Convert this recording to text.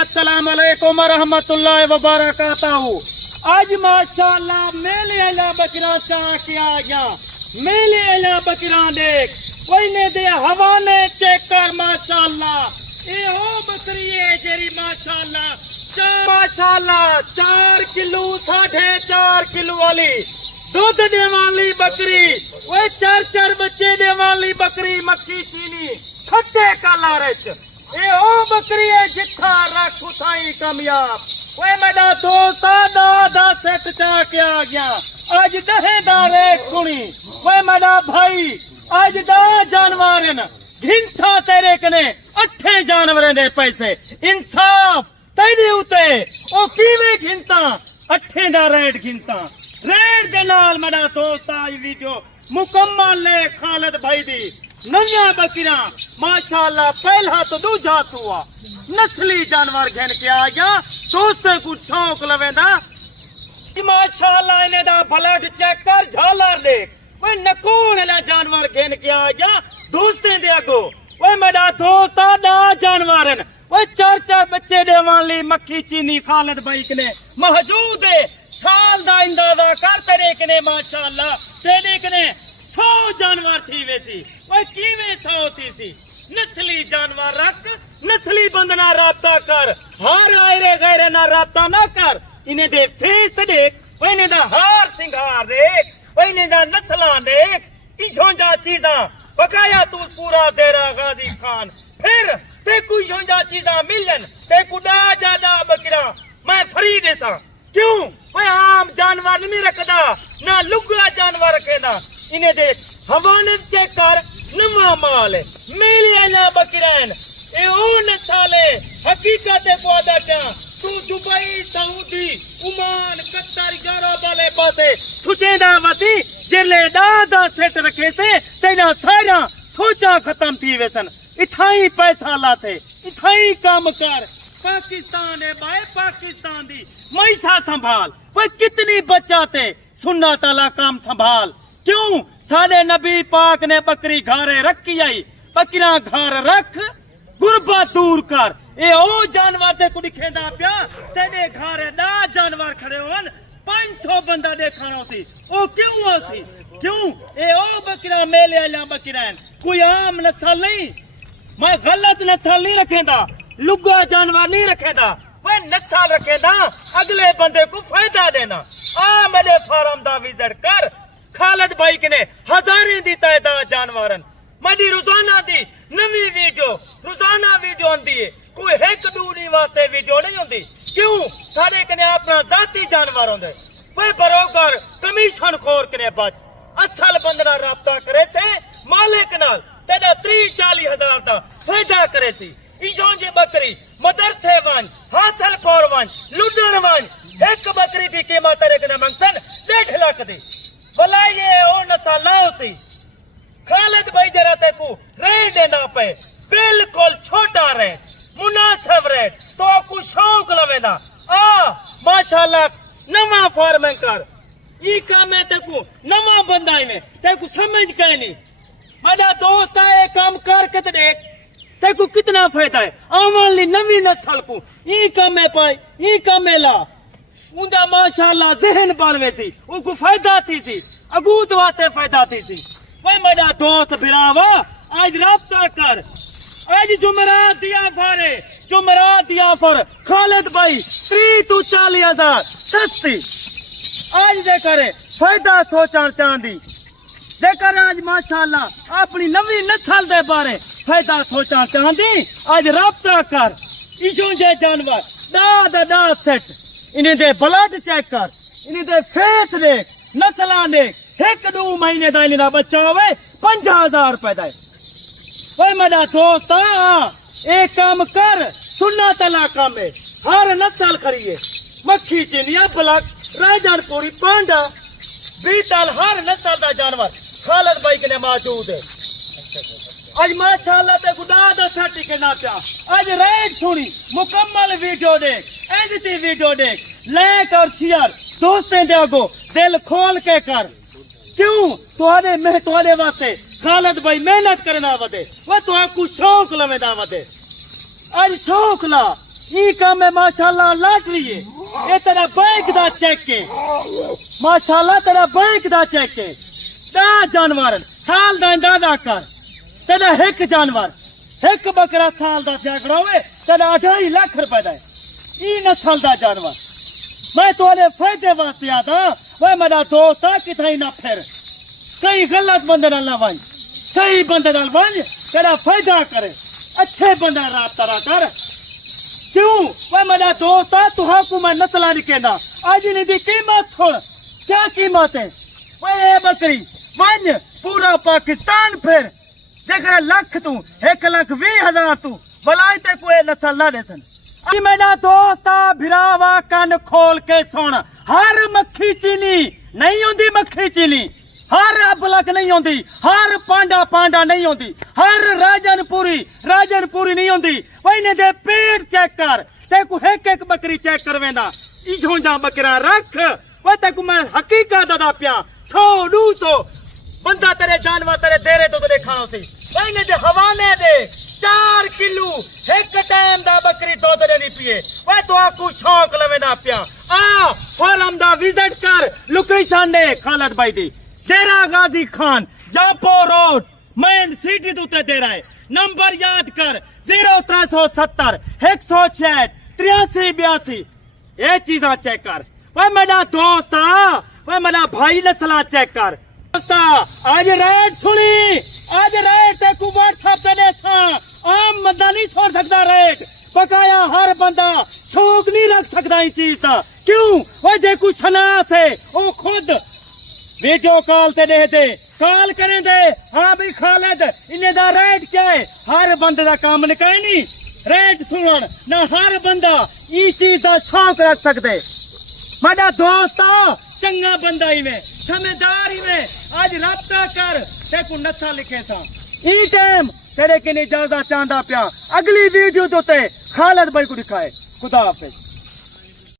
अस्सलाम वालेकुम रहमतुल्लाहि व बरकातहू। आज माशाअल्लाह मेले अला बकरा चा के आ गया। मेले अला बकरा देख कोई दे हवाने चेक कर माशाअल्लाह। ये हो बकरी है जेरी माशाअल्लाह 4 किलो 4.5 किलो वाली दूध दे वाली बकरी। वो 4 बच्चे दे वाली बकरी मक्खी चीनी खट्टे काला रच। ये ओ बकरी है जिथा रख उठाई कामयाब। वे मेरा दोस्त दादा सेट चा के आ गया। आज 10 रेट सुनी। वे मेरा भाई आज 10 जानवर घिंसा तेरे कने 8 जानवरें दे पैसे इंसाफ तेरे उते ओ किवें घिंसा 8 दा रेट घिंसा रेट दे नाल मेरा दोस्त आज वीडियो मुकम्मल ले खालिद भाई दी नया बकरा माशाअल्लाह पहला तो दूजा हुआ नस्ली जानवर घेन के आ गया। दोस्ते को शौक लवेंदा माशाअल्लाह इन्हें दा ब्लड चेक कर झालर देख। वे नकून ला जानवर घेन के आ गया दोस्ते दे अगो। वे मेरा दोस्त दा जानवरन वे 4 बच्चे दे वाली मक्खी चीनी खालिद भाई कने मौजूद है। साल दा अंदाजा कर तेरे कने माशाअल्लाह तेरे कने 100 जानवर थी वैसी। ओए किवें 100 थी सी नस्ली जानवर रख नस्ली बंदना राब्ता कर। हर आयरे गैरे ना राब्ता ना कर। इन्हें दे फेस देख इन्हें दा हार सिंगार देख इन्हें दा नस्लां देख इशोंजा चीजा बकाया तू पूरा तेरा गाजी खान फिर ते कोई इशोंजा चीजा मिलन ते कुदा ज्यादा बकरा मैं फ्री देता क्यों। वह आम जानवर नहीं रखदा ना लुगा जानवर रखेदा। इन्हें देख हवाने चेक कर नवा माल है मेले आला बकरान ए ओ नसाले हकीकत है पौधा क्या तू Dubai Saudi Oman Qatar Europe वाले पासे सुचेदा वती जिले दादा सेट रखे से तेना सारा सोचा खत्म थी वेसन। इथाई पैसा लाते इथाई काम कर पाकिस्तान है भाई पाकिस्तान दी मैसा संभाल। वो कितनी बचाते सुन्ना ताला काम संभाल क्यों सारे नबी पाक ने बकरी घारे रखी आई बकरा घर रख गुरबा दूर कर। ए ओ जानवर दे को दिखेंदा प्या तेरे घारे 10 जानवर खड़े होन 500 बंदा देखणो सी ओ क्यों होसी क्यों। ए ओ बकरा मेले आला बकरा कोई आम नस्ल नहीं मैं गलत नस्ल नहीं रखेंदा लुगा जानवर नहीं रखेंदा वे नस्ल रखेंदा अगले बंदे को फायदा देना। आ मेरे फार्म दा विजिट कर खालिद भाई ने हजारें दी तादाद जानवरन मदी रोजाना दी नवी वीडियो आंदी है कोई एक दूरी वास्ते वीडियो नहीं होंदी क्यों सारे कने अपना जाती जानवर होंदे। वे बरोबर कमीशन खोर कने बच असल बंदना राब्ता करे से मालिक नाल तेरा 30-40 हजार दा फायदा करे सी। इजों जे बकरी मदरसे वन हासिल पोर वन लुडन वन एक बकरी की कीमत तेरे कने मंगसन 1.5 लाख दी भला ये ओ नस्ल ना होती। खालिद भाई जरा तेको रेट देना पे बिल्कुल छोटा रेट मुनासिब रेट तो आपको शौक लवेदा आ माशाअल्लाह नवा फार्मिंग कर ई काम है तेको नवा बंदा में तेको समझ के नहीं मेरा दोस्त है काम कर के देख तेको कितना फायदा है आवाली नवी नस्ल को ई काम है पाए ई काम ला उंदा माशाअल्लाह जहन बालवे थी उनको फायदा थी सी अगूत वास्ते फायदा थी सी। वही मेरा दोस्त बिरावा आज राब्ता कर आज जुमरात दिया फर खालिद भाई 30-40 हजार सस्ती आज दे करे फायदा सोचना चांदी देकर आज माशाअल्लाह अपनी नवी नस्ल दे बारे फायदा सोचना चांदी आज राब्ता कर इशों जे जानवर दा सेट इन्हें दे ब्लड चेक कर इन्हें दे फेस दे नस्लां दे 1-2 महीने दा इन्हें दा बच्चा होवे 50,000 रुपए दा। ओए मेरा दोस्त एक काम कर सुन्ना तला काम है हर नस्ल करिए मक्खी चिनिया ब्लड राजनपुरी पांडा बीटल हर नस्ल दा जानवर खालिद भाई के मौजूद है। आज माशाअल्लाह ते खुदा दा साटी के ना प्या आज रेट सुनी मुकम्मल वीडियो देख एडिटी वीडियो देख लाइक और शेयर दोस्तें दे अगो दिल खोल के कर क्यों तुम्हारे वास्ते खालिद भाई मेहनत करना वदे वो तो आपको शौक लवेदा वदे आज शौक ला ई काम है माशाल्लाह लॉटरी है ये तेरा बैंक दा चेक है माशाल्लाह तेरा बैंक दा चेक है 10 जानवर साल दा अंदाजा कर तेरा एक जानवर एक बकरा साल दा जागड़ा होवे तेरा 2.5 लाख रुपए दा ई नस्ल दा जानवर मैं तोरे फायदे वास्ते आता वे मेरा दोस्त आ किथे ना फिर कई गलत बंदे नाल ना वन सही बंदे नाल वन तेरा फायदा करे अच्छे बंदे रात तरा कर क्यों वे मेरा दोस्त आ तुहा को मैं नस्ला नहीं कहना आज नहीं दी कीमत छोड़ क्या कीमत है वे बकरी वन पूरा पाकिस्तान फिर जगह लख तू 1,20,000 तू भलाई ते कोई नस्ल ना दे सन मेरा दोस्त भिरावा कन खोल के सुन हर मक्खी चीनी नहीं होंदी मक्खी चीनी हर अबलक नहीं होंदी हर पांडा पांडा नहीं होंदी हर राजनपुरी नहीं होंदी वही दे पेट चेक कर ते को एक बकरी चेक करवेंदा इजोंदा बकरा रख वो ते को मैं हकीकत दा पिया 100-200 बंदा तेरे जानवर तेरे देरे तो तेरे खाओ सी वही दे हवाले दे 4 किलो एक टाइम दा बकरी दूध नहीं पिए वह तो आपको शौक लवेदा पिया आ फॉरम दा विजिट कर लोकेशन दे खालिद भाई दी डेरा गाजी खान जापो रोड मेन सिटी दूते दे रहा है नंबर याद कर 0370 166 8382 ये चीजा चेक कर वह मेरा दोस्त वह मेरा भाई ने सलाह चेक कर आज रेट सुनी आज रेट ते को व्हाट्सएप पे दे आम बंदा नहीं छोड़ सकता रेट बकाया हर बंदा शौक नहीं रख सकता इस चीज का क्यों वो जे कुछ नास है वो खुद वीडियो कॉल ते दे कॉल करें दे हाँ भाई खालिद इन्हें दा रेट क्या है हर बंदे का काम निकाय नहीं रेट सुनन ना हर बंदा इस चीज का शौक रख सकते मेरा दोस्त चंगा बंदा ही में समझदार ही में आज राब्ता कर देखो नशा लिखे था ई टाइम तेरे के लिए इजाजत चाहता पिया अगली वीडियो तो खालिद भाई को दिखाए खुदा हाफिज।